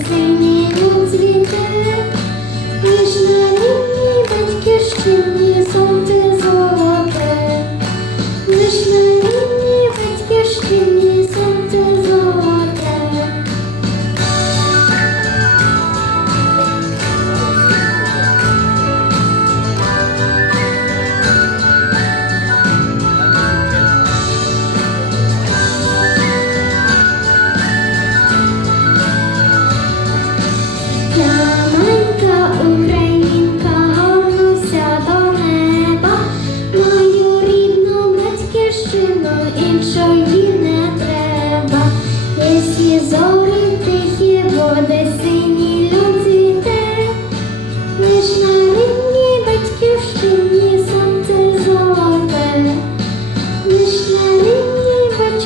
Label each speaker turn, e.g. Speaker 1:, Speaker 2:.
Speaker 1: everything